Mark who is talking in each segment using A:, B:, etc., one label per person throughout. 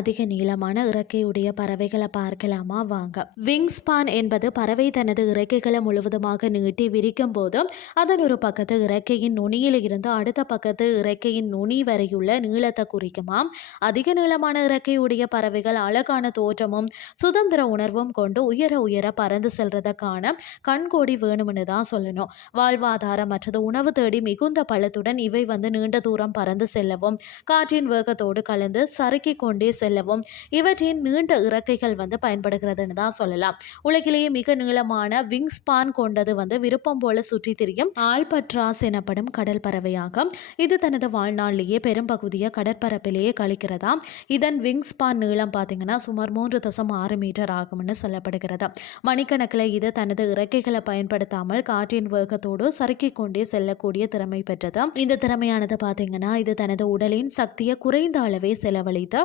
A: அதிக நீளமான இறக்கையுடைய பறவைகளை பார்க்கலாமா? வாங்க. விங் ஸ்பான் என்பது பறவை தனது இறக்கைகளை முழுவதுமாக நீட்டி விரிக்கும் போது அதன் ஒரு பக்கத்து இறக்கையின் நுனியில் இருந்து அடுத்த பக்கத்து இறக்கையின் நுனி வரையுள்ள நீளத்தை குறிக்குமாம் அதிக நீளமான இறக்கையுடைய பறவைகள் அழகான தோற்றமும் சுதந்திர உணர்வும் கொண்டு உயர உயர பறந்து செல்றதற்கான கண்கோடி வேணும்னு தான் சொல்லணும். வாழ்வாதாரம் மற்றது உணவு தேடி மிகுந்த பழத்துடன் இவை வந்து நீண்ட தூரம் பறந்து செல்லவும் காற்றின் வேகத்தோடு கலந்து சறுக்கி கொண்டே செல்லவும் இவற்றின் நீண்ட இறக்கைகள் வந்து பயன்படுகிறதுன்னு தான் சொல்லலாம். உலகிலேயே மிக நீளமான விங் ஸ்பான் கொண்டது வந்து விருப்பம் போல சுற்றி திரியும் ஆல்பட்ராஸ் எனப்படும் கடல் பறவையாகும். இது தனது வாழ்நாளிலேயே பெரும்பகுதியை கடற்பரப்பிலேயே கழிக்கிறதாம். இதன் விங் ஸ்பான் நீளம் பார்த்தீங்கன்னா சுமார் மூன்று தசம் ஆறு மீட்டர் ஆகும்னு சொல்லப்படுகிறது. மணிக்கணக்கில் இது தனது இறக்கைகளை பயன்படுத்தாமல் காற்றின் வேகத்தோடு சறுக்கிக் கொண்டே செல்லக்கூடிய திறமை பெற்றது. இந்த திறமையானது பார்த்தீங்கன்னா இது தனது உடலின் சக்தியை குறைந்த அளவே செலவழித்து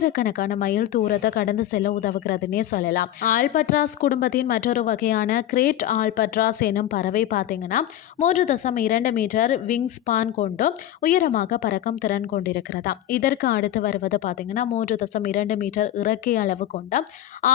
A: ஆயிரக்கணக்கான மைல் தூரத்தை கடந்து செல்ல உதவுகிறதுனே சொல்லலாம். ஆல்பட்ராஸ் குடும்பத்தின் மற்றொரு வகையான கிரேட் ஆல்பட்ராஸ் எனும் பறவை பார்த்தீங்கன்னா மூன்று தசம் இரண்டு மீட்டர் விங் ஸ்பான் கொண்டும் உயரமாக பறக்கும் திறன் கொண்டிருக்கிறதா இதற்கு அடுத்து வருவது பார்த்தீங்கன்னா மூன்று தசம் இரண்டு மீட்டர் இறக்கை அளவு கொண்ட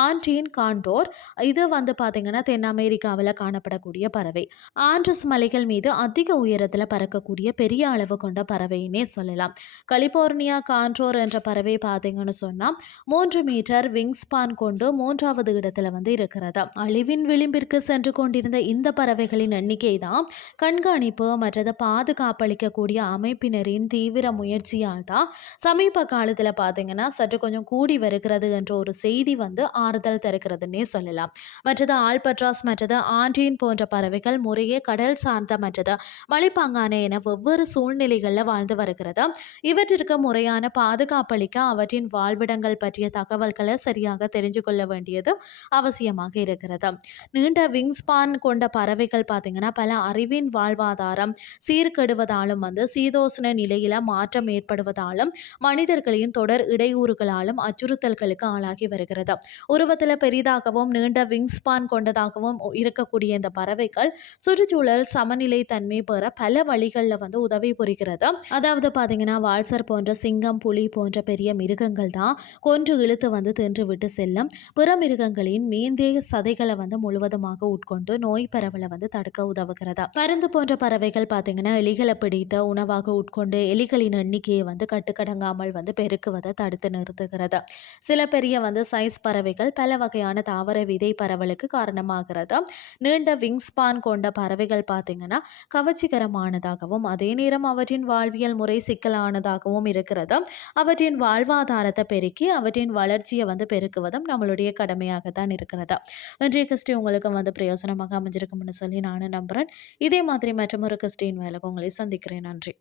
A: ஆண்டின் காண்டோர். இது வந்து பார்த்தீங்கன்னா தென் அமெரிக்காவில் காணப்படக்கூடிய பறவை. ஆண்ட்ரஸ் மலைகள் மீது அதிக உயரத்தில் பறக்கக்கூடிய பெரிய அளவு கொண்ட பறவைன்னே சொல்லலாம். கலிபோர்னியா காண்ட்ரோர் என்ற பறவை பார்த்தீங்கன்னு சொன்னால் மூன்று மீட்டர் விங்ஸ்பான் கொண்டு மூன்றாவது இடத்துல வந்து இருக்கிறது. அழிவின் விளிம்பிற்கு சென்று கொண்டிருந்த இந்த பறவைகளின் எண்ணிக்கை தான் கண்காணிப்பு மற்றது பாதுகாப்பளிக்கக்கூடிய அமைப்பினரின் தீவிர முயற்சியால் தான் சமீப காலத்தில் பார்த்தீங்கன்னா சற்று கொஞ்சம் கூடி வருகிறது என்ற ஒரு செய்தி வந்து ஆறுதல் தருகிறதுன்னே சொல்லலாம். மற்றது ஆல்பட்ராஸ் மற்றது ஆண்டின் போன்ற பறவைகள் முறையே கடல் சார்ந்த மற்றது மலைப்பாங்கான என ஒவ்வொரு சூழ்நிலைகளில் வாழ்ந்து வருகிறது. இவற்றிற்கு முறையான பாதுகாப்பளிக்க அவற்றின் வாழ்விடங்கள் பற்றிய தகவல்களை சரியாக தெரிஞ்சு கொள்ள வேண்டியது அவசியமாக இருக்கிறது. நீண்ட விங்ஸ்பான் கொண்ட பறவைகள் பார்த்தீங்கன்னா பல அறிவின் வாழ்வாதாரம் சீர்கெடுவதாலும் வந்து சீதோஷ்ண நிலையில மாற்றம் ஏற்படுவதாலும் மனிதர்களின் தொடர் இடையூறுகளாலும் அச்சுறுத்தல்களுக்கு ஆளாகி வருகிறது. உருவத்தில் பெரிதாகவும் நீண்ட விங்ஸ்பான் கொண்டதாகவும் இருக்கக்கூடிய இந்த பறவைகள் சுற்றுச்சூழல் சமநிலை தன்மை பெற பல வழிகளில் வந்து உதவி புரிகிறது. அதாவது பார்த்தீங்கன்னா வால்சர் போன்ற சிங்கம் புலி போன்ற பெரிய மிருகங்கள் தான் கொன்று இழுத்து வந்து தின்று விட்டு செல்லும். பிற மிருகங்களின் மீந்தேக சதைகளை வந்து முழுவதுமாக உட்கொண்டு நோய் பரவலை வந்து தடுக்க உதவுகிறது? பருந்து போன்ற பறவைகள் பார்த்தீங்கன்னா எலிகளை பிடித்த உணவாக உட்கொண்டு எலிகளின் எண்ணிக்கையை வந்து கட்டுக்கடங்காமல் வந்து பெருக்குவதை தடுத்து நிறுத்துகிறது? சில பெரிய வந்து சைஸ் பறவைகள் பல வகையான தாவர விதை பரவலுக்கு காரணமாகிறது? நீண்ட விங்ஸ்பான் கொண்ட பறவைகள் பார்த்தீங்கன்னா கவர்ச்சிகரமானதாகவும் அதே நேரம் அவற்றின் வாழ்வியல் முறை சிக்கலானதாகவும் இருக்கிறது? அவற்றின் வாழ்வாதாரத்தை பெருக்கி அவற்றின் வளர்ச்சியை வந்து பெருக்குவதும் நம்மளுடைய கடமையாக தான் இருக்கிறதா? இன்றைய கிறிஸ்டி உங்களுக்கு வந்து பிரயோசனமாக அமைஞ்சிருக்கும்னு சொல்லி நானும் நம்புகிறேன் இதே மாதிரி மற்றும் கிறிஸ்டின் வேலைக்கு உங்களை சந்திக்கிறேன். நன்றி.